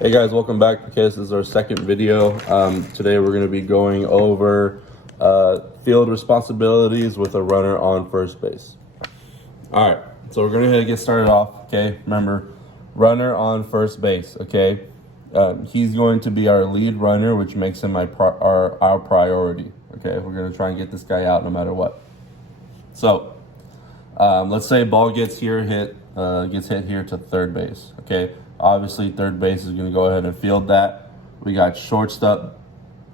Hey guys, welcome back. Okay, this is our second video. Today we're going to be going over field responsibilities with a runner on first base. All right, so we're going to get started off. Okay, remember, runner on first base. Okay, he's going to be our lead runner, which makes him our priority. Okay, we're going to try and get this guy out no matter what. So let's say ball gets hit here to third base. Okay. Obviously, third base is going to go ahead and field that. We got shortstop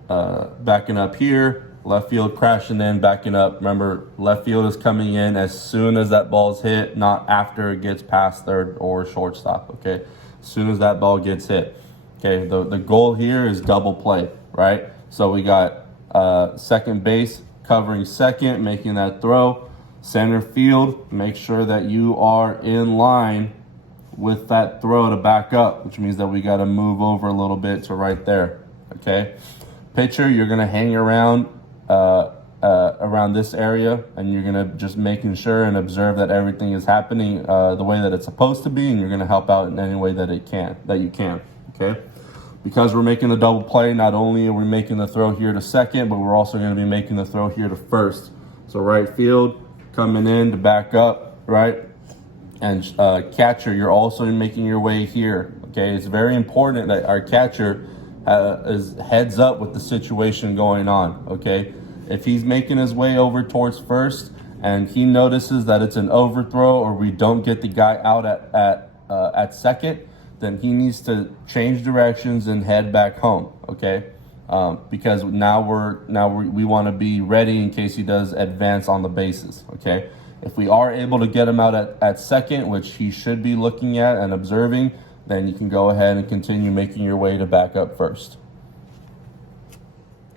backing up here, left field crashing in, backing up. Remember, left field is coming in as soon as that ball's hit, not after it gets past third or shortstop, okay? As soon as that ball gets hit. Okay, the goal here is double play, right? So we got second base covering second, making that throw. Center field, make sure that you are in line with that throw to back up, which means that we got to move over a little bit to right there. Okay, pitcher, you're gonna hang around around this area, and you're gonna just making sure and observe that everything is happening the way that it's supposed to be, and you're gonna help out in any way that you can. Okay, because we're making a double play, not only are we making the throw here to second, but we're also going to be making the throw here to first. So right field coming in to back up, right? And catcher, you're also making your way here. Okay, it's very important that our catcher is heads up with the situation going on. Okay, if he's making his way over towards first and he notices that it's an overthrow or we don't get the guy out at second, then he needs to change directions and head back home. Okay, because now we want to be ready in case he does advance on the bases. Okay. If we are able to get him out at second, which he should be looking at and observing, then you can go ahead and continue making your way to back up first.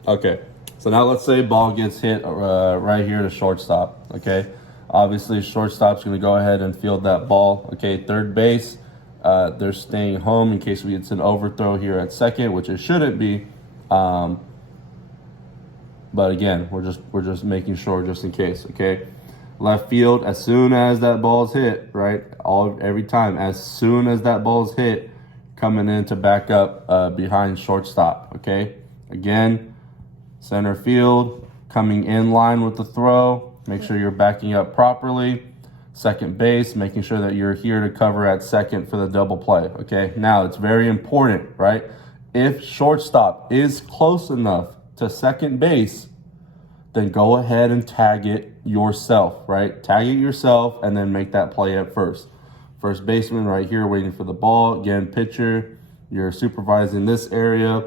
Okay, so now let's say ball gets hit right here to shortstop. Okay, obviously shortstop's going to go ahead and field that ball. Okay, third base, they're staying home in case it's an overthrow here at second, which it shouldn't be. But again, we're just making sure just in case. Okay. Left field, as soon as that ball's hit, right? Every time, as soon as that ball's hit, coming in to back up behind shortstop. Okay. Again, center field, coming in line with the throw. Make sure you're backing up properly. Second base, making sure that you're here to cover at second for the double play. Okay. Now it's very important, right? If shortstop is close enough to second base, then go ahead and tag it yourself, right? Tag it yourself and then make that play at first. First baseman right here waiting for the ball. Again, pitcher, you're supervising this area.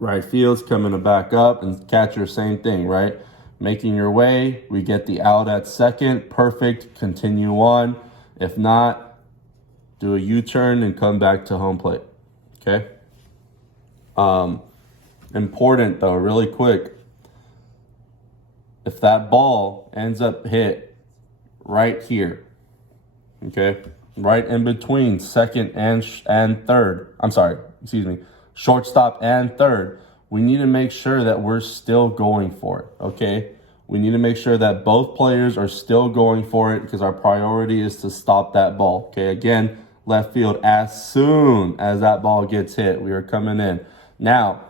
Right field's coming to back up, and catcher, same thing, right? Making your way. We get the out at second. Perfect. Continue on. If not, do a U-turn and come back to home plate. Okay? Important though, really quick. If that ball ends up hit right here, okay, right in between second and third, shortstop and third, we need to make sure that we're still going for it, okay? We need to make sure that both players are still going for it because our priority is to stop that ball, okay? Again, left field, as soon as that ball gets hit, we are coming in. Now,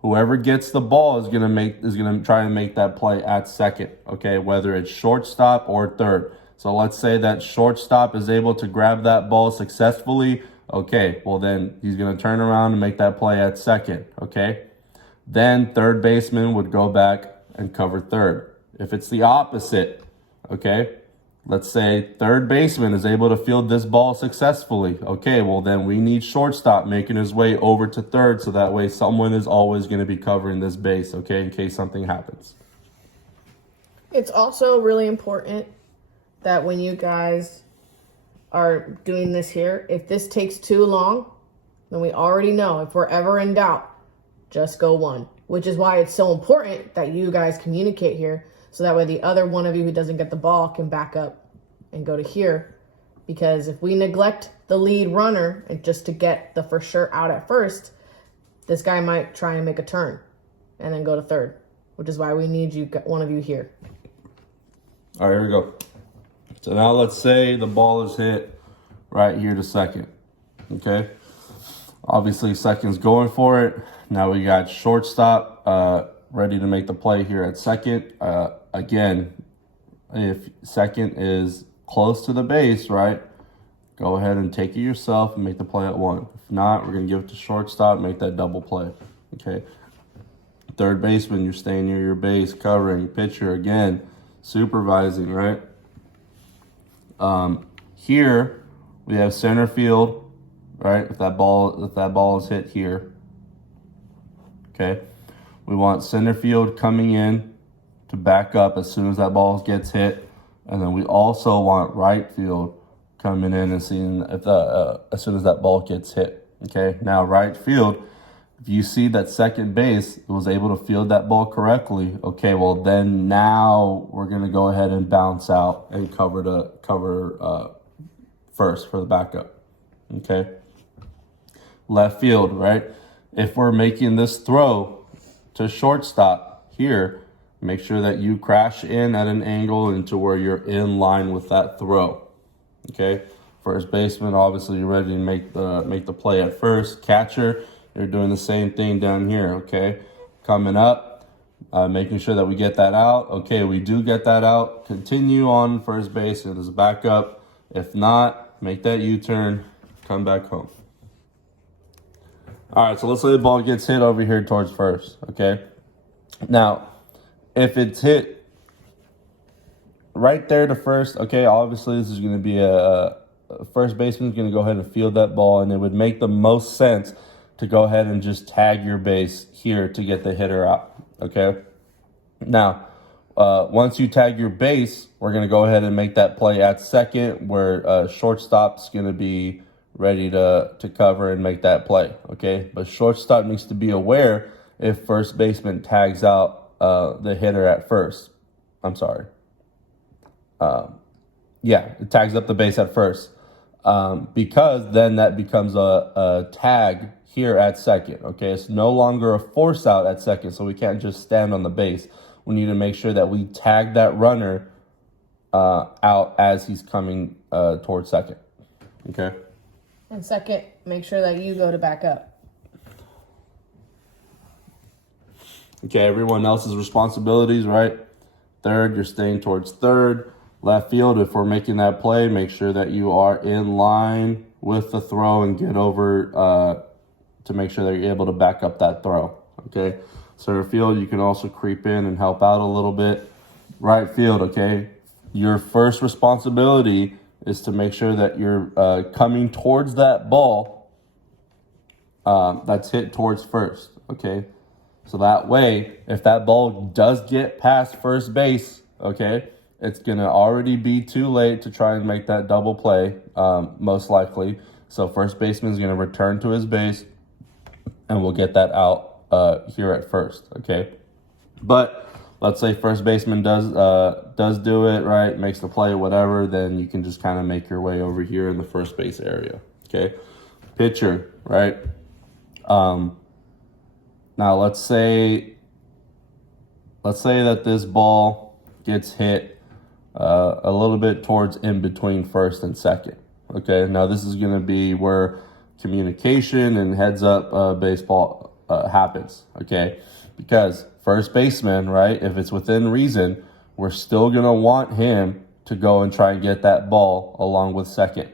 whoever gets the ball is gonna try and make that play at second, okay? Whether it's shortstop or third. So let's say that shortstop is able to grab that ball successfully. Okay, well then he's gonna turn around and make that play at second, okay? Then third baseman would go back and cover third. If it's the opposite, okay? Let's say third baseman is able to field this ball successfully. Okay, well then we need shortstop making his way over to third so that way someone is always going to be covering this base, okay, in case something happens. It's also really important that when you guys are doing this here, if this takes too long, then we already know if we're ever in doubt, just go one, which is why it's so important that you guys communicate here. So that way the other one of you who doesn't get the ball can back up and go to here. Because if we neglect the lead runner and just to get the for sure out at first, this guy might try and make a turn and then go to third, which is why we need one of you here. All right, here we go. So now let's say the ball is hit right here to second, okay? Obviously, second's going for it. Now we got shortstop ready to make the play here at second. Again, if second is close to the base, right, go ahead and take it yourself and make the play at one. If not, we're going to give it to shortstop, make that double play. Okay. Third baseman, you're staying near your base, covering. Pitcher, again, supervising, right? Here, we have center field, right? If that ball is hit here, okay? We want center field coming in to back up as soon as that ball gets hit. And then we also want right field coming in and seeing if as soon as that ball gets hit. Okay, now right field, if you see that second base was able to field that ball correctly, okay, well then now we're gonna go ahead and bounce out and cover first for the backup. Okay, left field, right? If we're making this throw to shortstop here, make sure that you crash in at an angle into where you're in line with that throw. Okay, first baseman, obviously you're ready to make the play at first. Catcher, you're doing the same thing down here. Okay, coming up, making sure that we get that out. Okay, we do get that out. Continue on first base and as a backup. If not, make that U-turn, come back home. All right, so let's say the ball gets hit over here towards first. Okay, now if it's hit right there to first, okay, obviously this is going to be a first baseman's going to go ahead and field that ball, and it would make the most sense to go ahead and just tag your base here to get the hitter out, okay? Now, once you tag your base, we're going to go ahead and make that play at second where shortstop's going to be ready to cover and make that play, okay? But shortstop needs to be aware if first baseman tags out the hitter at first. I'm sorry. It tags up the base at first. Because then that becomes a tag here at second. Okay, it's no longer a force out at second, so we can't just stand on the base. We need to make sure that we tag that runner out as he's coming towards second. Okay. And second, make sure that you go to back up. Okay, everyone else's responsibilities, right? Third, you're staying towards third. Left field, if we're making that play, make sure that you are in line with the throw and get over to make sure that you're able to back up that throw, okay? Center field, you can also creep in and help out a little bit. Right field, okay? Your first responsibility is to make sure that you're coming towards that ball that's hit towards first, okay? So that way, if that ball does get past first base, okay, it's going to already be too late to try and make that double play, most likely. So first baseman is going to return to his base, and we'll get that out here at first, okay? But let's say first baseman does do it, right, makes the play, whatever, then you can just kind of make your way over here in the first base area, okay? Pitcher, right? Now let's say that this ball gets hit a little bit towards in between first and second. Okay, now this is going to be where communication and heads up baseball happens. Okay, because first baseman, right, if it's within reason, we're still going to want him to go and try and get that ball along with second.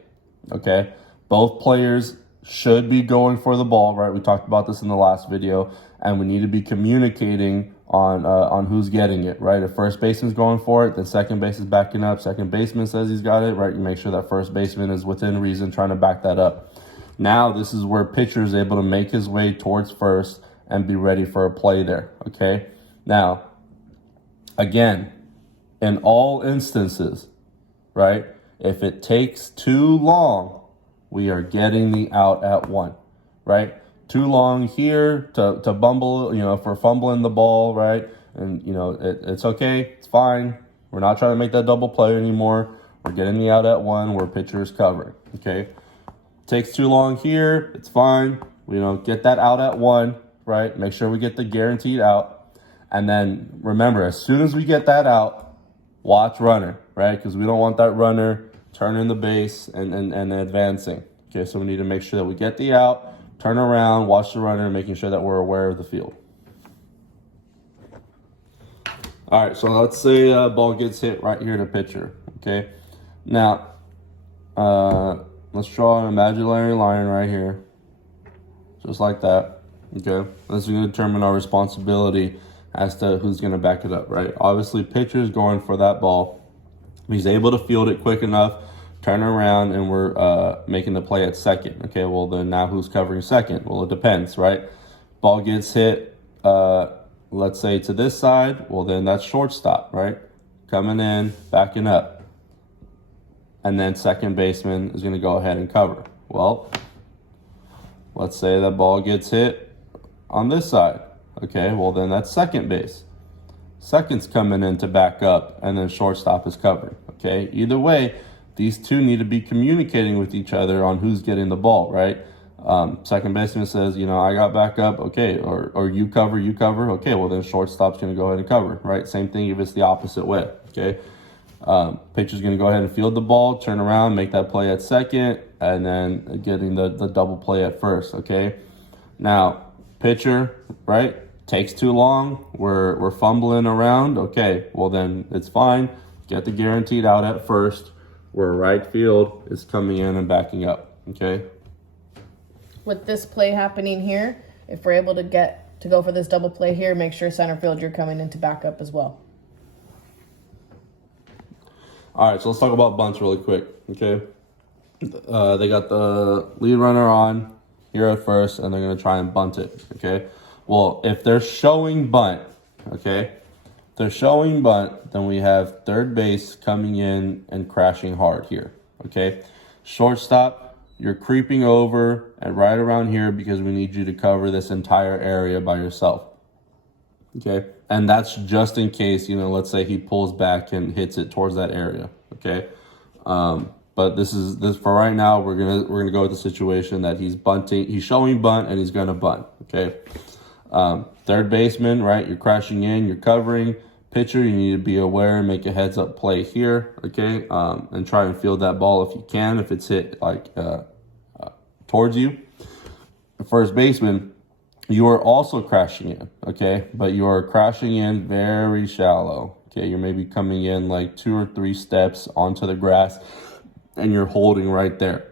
Okay, both players should be going for the ball, right? We talked about this in the last video, and we need to be communicating on who's getting it, right? If first baseman's going for it, then second base is backing up. Second baseman says he's got it, right? You make sure that first baseman is within reason trying to back that up. Now this is where pitcher is able to make his way towards first and be ready for a play there, okay? Now, again, in all instances, right, if it takes too long, we are getting the out at one, right? Too long here to bumble, if we're fumbling the ball, right? And, it's okay. It's fine. We're not trying to make that double play anymore. We're getting the out at one where pitcher is covering, okay? Takes too long here. It's fine. Get that out at one, right? Make sure we get the guaranteed out. And then remember, as soon as we get that out, watch runner, right? Because we don't want that runner turning the base and advancing. Okay, so we need to make sure that we get the out, turn around, watch the runner, making sure that we're aware of the field. All right, so let's say ball gets hit right here to pitcher, okay? Now, let's draw an imaginary line right here, just like that, okay? This is going to determine our responsibility as to who's going to back it up, right? Obviously, pitcher's going for that ball. He's able to field it quick enough, turn around, and we're making the play at second. Okay, well, then now who's covering second? Well, it depends, right? Ball gets hit, let's say to this side. Well, then that's shortstop, right? Coming in, backing up. And then second baseman is going to go ahead and cover. Well, let's say that ball gets hit on this side. Okay, well, then that's second base. Second's coming in to back up, and then shortstop is covering. Okay, either way, these two need to be communicating with each other on who's getting the ball, right? Second baseman says, you know, I got back up, okay, or you cover, okay, well, then shortstop's going to go ahead and cover, right? Same thing if it's the opposite way, okay? Pitcher's going to go ahead and field the ball, turn around, make that play at second, and then getting the double play at first, okay? Now, pitcher, right, takes too long, we're fumbling around, okay, well, then it's fine. Get the guaranteed out at first, where right field is coming in and backing up, okay? With this play happening here, if we're able to get to go for this double play here, make sure center field you're coming in to back up as well. All right, so let's talk about bunts really quick, okay? They got the lead runner on here at first, and they're going to try and bunt it, okay? Well, if they're showing bunt, okay, they're showing bunt, then we have third base coming in and crashing hard here, okay? Shortstop, you're creeping over and right around here because we need you to cover this entire area by yourself, okay? And that's just in case, you know, let's say he pulls back and hits it towards that area, okay? But this for right now, we're gonna go with the situation that he's bunting, he's showing bunt, and he's gonna bunt, okay? Third baseman, right? You're crashing in, you're covering. Pitcher, you need to be aware and make a heads up play here, okay? And try and field that ball if you can, if it's hit like towards you. First baseman, you are also crashing in, okay? But you are crashing in very shallow, okay? You're maybe coming in like 2 or 3 steps onto the grass, and you're holding right there,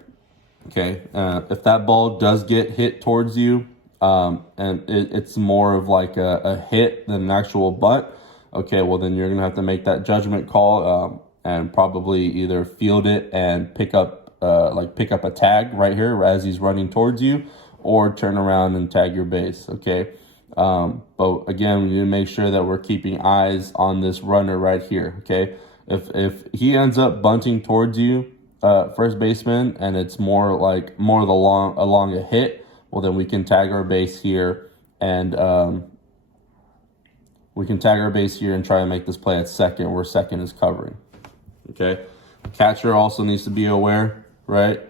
okay? If that ball does get hit towards you, and it's more of like a hit than an actual bunt, okay, well, then you're going to have to make that judgment call and probably either field it and pick up a tag right here as he's running towards you, or turn around and tag your base, okay? But again, we need to make sure that we're keeping eyes on this runner right here, okay? If he ends up bunting towards you, first baseman, and it's more along a hit, well, then we can tag our base here and try and make this play at second, where second is covering, okay? Catcher also needs to be aware, right?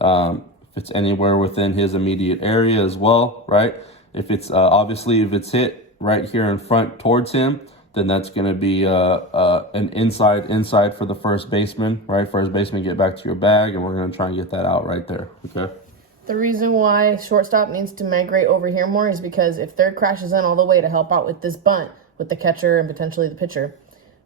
If it's anywhere within his immediate area as well, right? If it's obviously if it's hit right here in front towards him, then that's going to be an inside for the first baseman, right? First baseman, get back to your bag, and we're going to try and get that out right there, okay? The reason why shortstop needs to migrate over here more is because if third crashes in all the way to help out with this bunt with the catcher and potentially the pitcher,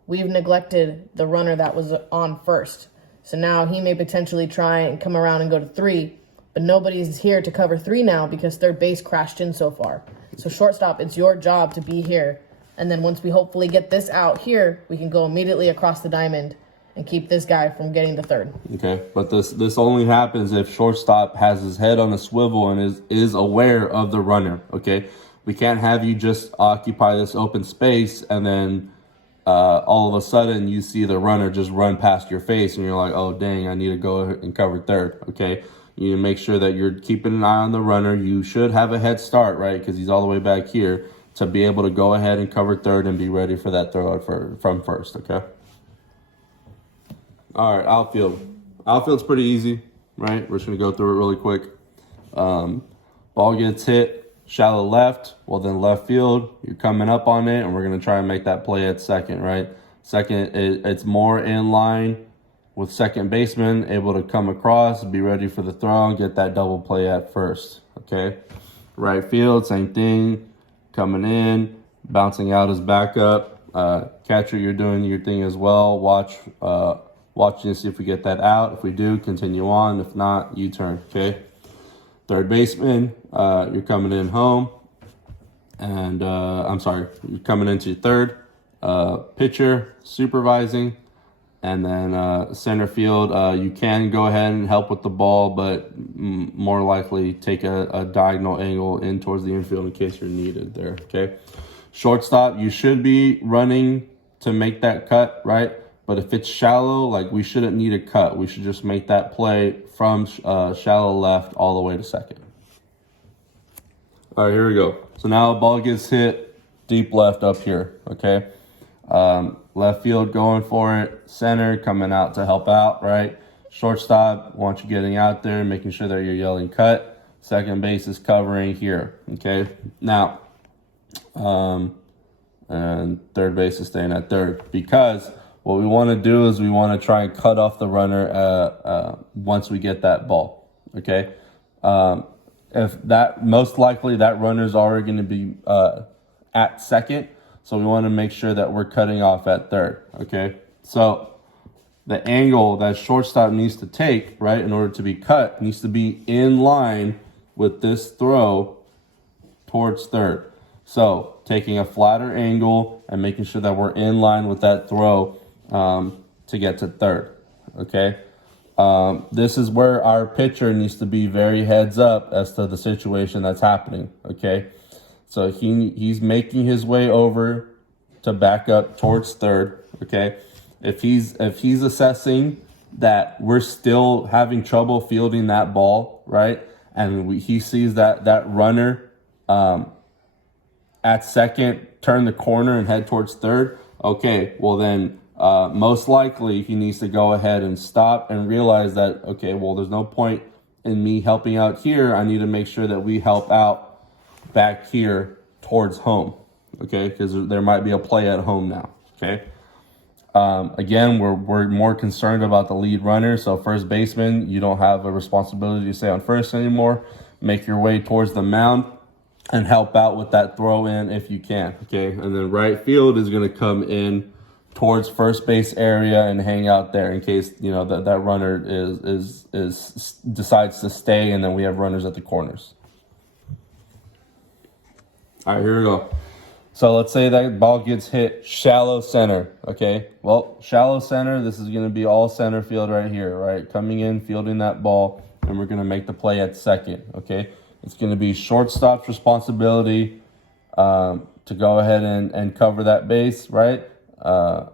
we've neglected the runner that was on first. So now he may potentially try and come around and go to 3, but nobody's here to cover 3 now because third base crashed in so far. So shortstop, it's your job to be here. And then once we hopefully get this out here, we can go immediately across the diamond and keep this guy from getting the third. Okay, but this only happens if shortstop has his head on a swivel and is aware of the runner, okay? We can't have you just occupy this open space and then all of a sudden you see the runner just run past your face and you're like, oh, dang, I need to go and cover third, okay? You need to make sure that you're keeping an eye on the runner. You should have a head start, right, because he's all the way back here, to be able to go ahead and cover third and be ready for that throw from first, okay? All right, outfield. Outfield's pretty easy, right? We're just going to go through it really quick. Ball gets hit, shallow left. Well, then left field, you're coming up on it, and we're going to try and make that play at second, right? Second, it's more in line with second baseman able to come across, be ready for the throw, and get that double play at first. Okay, right field, same thing, coming in, bouncing out as backup. Catcher, you're doing your thing as well. Watching to see if we get that out. If we do, continue on. If not, U-turn. Okay. Third baseman, you're coming in home, and you're coming into your third. Pitcher, supervising, and then center field. You can go ahead and help with the ball, but more likely take a diagonal angle in towards the infield in case you're needed there. Okay. Shortstop, you should be running to make that cut, right? But if it's shallow, like, we shouldn't need a cut. We should just make that play from shallow left all the way to second. All right, here we go. So now the ball gets hit deep left up here, okay? Left field going for it. Center coming out to help out, right? Shortstop, want you getting out there, making sure that you're yelling cut. Second base is covering here, okay? Now, and third base is staying at third, because what we want to do is we want to try and cut off the runner once we get that ball, okay? If that, most likely that runner's already going to be at second, so we want to make sure that we're cutting off at third, okay? So the angle that shortstop needs to take, right, in order to be cut, needs to be in line with this throw towards third. So taking a flatter angle and making sure that we're in line with that throw to get to third, okay? This is where our pitcher needs to be very heads up as to the situation that's happening, okay? So he's making his way over to back up towards third, okay? If he's assessing that we're still having trouble fielding that ball, right? And he sees that runner at second turn the corner and head towards third, okay, well then most likely he needs to go ahead and stop and realize that, okay, well, there's no point in me helping out here. I need to make sure that we help out back here towards home, okay, because there might be a play at home now, okay? Again, we're more concerned about the lead runner. So first baseman, you don't have a responsibility to stay on first anymore. Make your way towards the mound and help out with that throw in if you can, okay? And then right field is going to come in towards first base area and hang out there in case, you know, that runner is decides to stay, and then we have runners at the corners. All right, here we go. So let's say that ball gets hit shallow center, okay? Well, shallow center, this is going to be all center field right here, right? Coming in, fielding that ball, and we're going to make the play at second, okay? It's going to be shortstop's responsibility to go ahead and cover that base, right? To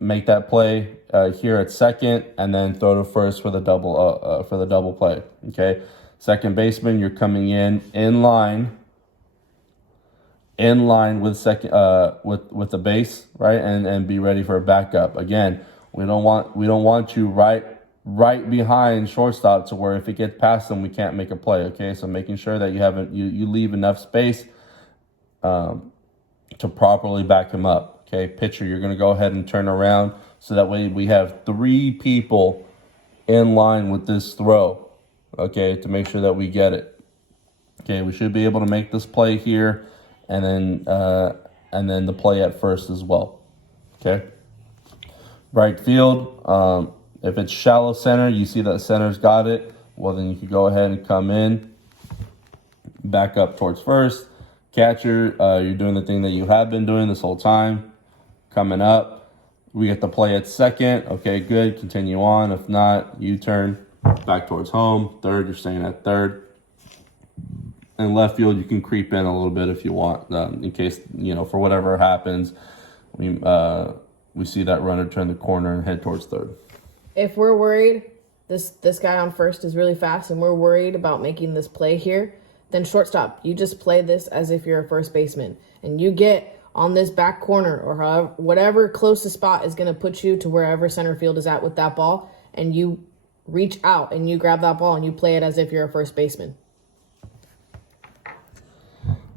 make that play here at second, and then throw to first for the double play, okay? Second baseman, you're coming in line with second with the base, right, and be ready for a backup. Again, we don't want you right behind shortstop to where if it gets past them, we can't make a play. Okay, so making sure that you leave enough space to properly back him up. Okay, pitcher, you're going to go ahead and turn around so that way we have 3 people in line with this throw. Okay, to make sure that we get it. Okay, we should be able to make this play here, and then the play at first as well. Okay. Right field. If it's shallow center, you see that center's got it. Well, then you can go ahead and come in, back up towards first. Catcher, you're doing the thing that you have been doing this whole time. Coming up, we get the play at second. Okay, good. Continue on. If not, U-turn back towards home. Third, you're staying at third. And left field, you can creep in a little bit if you want, in case, you know, for whatever happens, we see that runner turn the corner and head towards third. If we're worried this guy on first is really fast and we're worried about making this play here, then shortstop, you just play this as if you're a first baseman, and you get on this back corner or however, whatever closest spot is going to put you to wherever center field is at with that ball, and you reach out and you grab that ball and you play it as if you're a first baseman.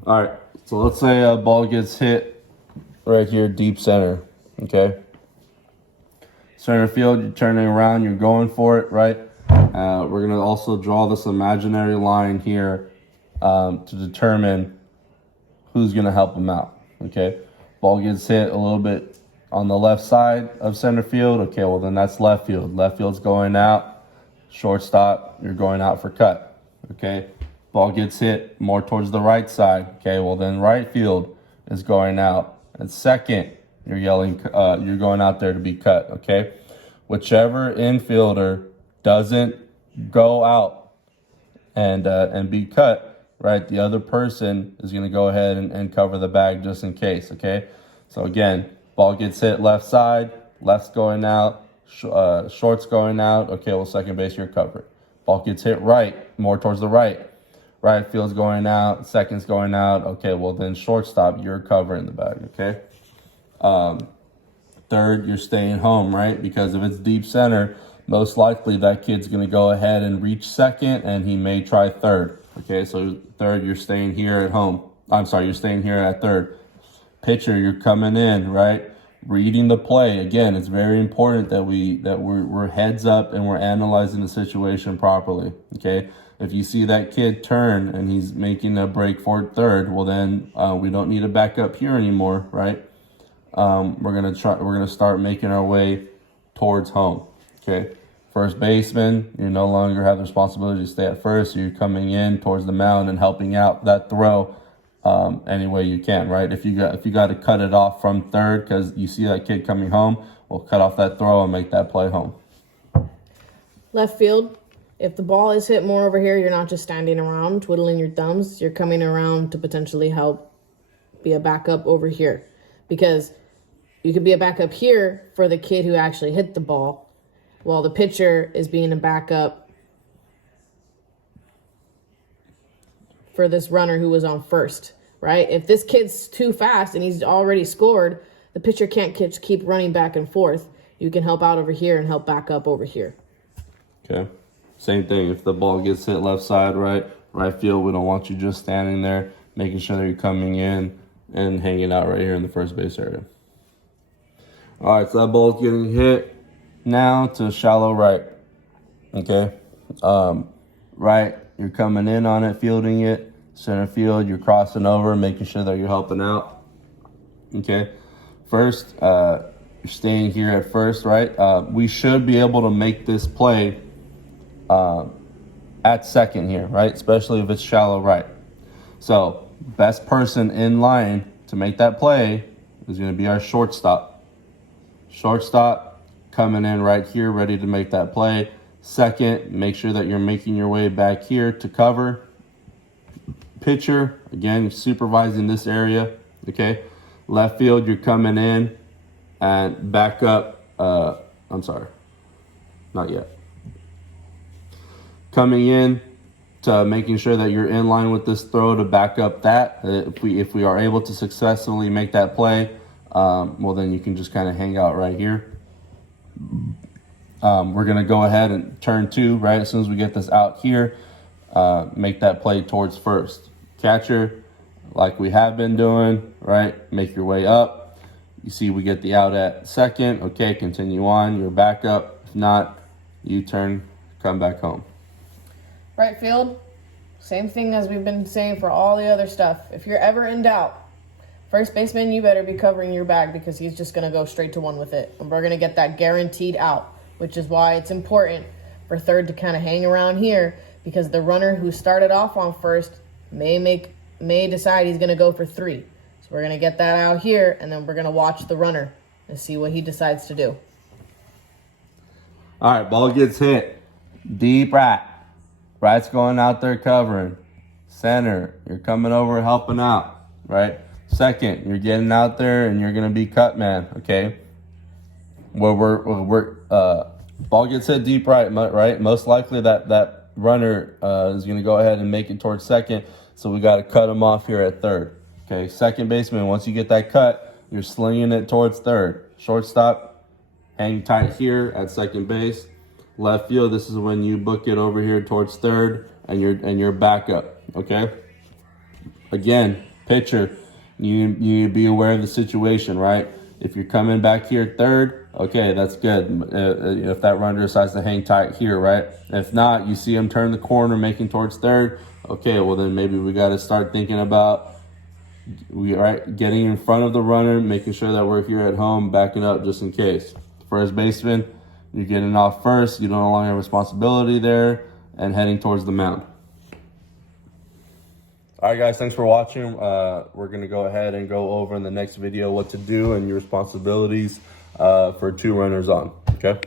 All right, so let's say a ball gets hit right here, deep center, okay? Center field, you're turning around, you're going for it, right? We're going to also draw this imaginary line here to determine who's going to help him out, okay? Ball gets hit a little bit on the left side of center field. Okay, well, then that's left field. Left field's going out. Shortstop, you're going out for cut, okay? Ball gets hit more towards the right side. Okay, well, then right field is going out. And second, you're you're going out there to be cut, okay? Whichever infielder doesn't go out and be cut, right, the other person is going to go ahead and cover the bag just in case, okay? So again, ball gets hit left side, left's going out, short's going out. Okay, well, second base, you're covered. Ball gets hit right, more towards the right. Right field's going out, second's going out. Okay, well, then shortstop, you're covering the bag, okay? Third, you're staying home, right? Because if it's deep center, most likely that kid's going to go ahead and reach second, and he may try third. Okay, so third, you're staying here at home. I'm sorry, you're staying here at third. Pitcher, you're coming in, right? Reading the play. Again, it's very important that we're heads up and we're analyzing the situation properly. Okay, if you see that kid turn and he's making a break for third, well then we don't need a backup here anymore, right? We're gonna start making our way towards home. Okay, first baseman, you no longer have the responsibility to stay at first. You're coming in towards the mound and helping out that throw any way you can, right? If you got to cut it off from third because you see that kid coming home, we'll cut off that throw and make that play home. Left field, if the ball is hit more over here, you're not just standing around twiddling your thumbs. You're coming around to potentially help be a backup over here, because you could be a backup here for the kid who actually hit the ball, while the pitcher is being a backup for this runner who was on first, right? If this kid's too fast and he's already scored, the pitcher can't keep running back and forth. You can help out over here and help back up over here. Okay. Same thing. If the ball gets hit left side, right field, we don't want you just standing there, making sure that you're coming in and hanging out right here in the first base area. All right, so that ball's getting hit now to shallow right. Okay. Right, you're coming in on it, fielding it. Center field, you're crossing over, making sure that you're helping out. Okay. First, you're staying here at first, right? We should be able to make this play at second here, right? Especially if it's shallow right. So, best person in line to make that play is going to be our shortstop. Shortstop coming in right here, ready to make that play. Second, make sure that you're making your way back here to cover. Pitcher, again, you're supervising this area, okay? Left field, you're coming in and back up. I'm sorry, not yet. Coming in to making sure that you're in line with this throw to back up that. If we are able to successfully make that play, well, then you can just kind of hang out right here. We're going to go ahead and turn two, right? As soon as we get this out here, make that play towards first. Catcher, like we have been doing, right? Make your way up. You see we get the out at second. Okay, continue on. You're back up. If not, U-turn, come back home. Right field, same thing as we've been saying for all the other stuff. If you're ever in doubt, first baseman, you better be covering your bag, because he's just going to go straight to one with it. And we're going to get that guaranteed out, which is why it's important for third to kind of hang around here, because the runner who started off on first may decide he's going to go for three. So we're going to get that out here, and then we're going to watch the runner and see what he decides to do. All right, ball gets hit. Deep right. Right's going out there covering. Center, you're coming over helping out, right? Second, you're getting out there and you're going to be cut man, okay? Ball gets hit deep right? Most likely that runner is going to go ahead and make it towards second, so we got to cut him off here at third. Okay, second baseman, once you get that cut, you're slinging it towards third. Shortstop, hang tight here at second base. Left field, this is when you book it over here towards third and you're back up, okay? Again, pitcher, you need to be aware of the situation, right? If you're coming back here third, Okay, that's good. If that runner decides to hang tight here, right? If not, you see him turn the corner, making towards third. Okay, well then maybe we got to start thinking about getting in front of the runner, making sure that we're here at home, backing up just in case. First baseman, you're getting off first. You don't longer have responsibility there, and heading towards the mound. All right, guys, thanks for watching. We're going to go ahead and go over in the next video what to do and your responsibilities for 2 runners on, okay?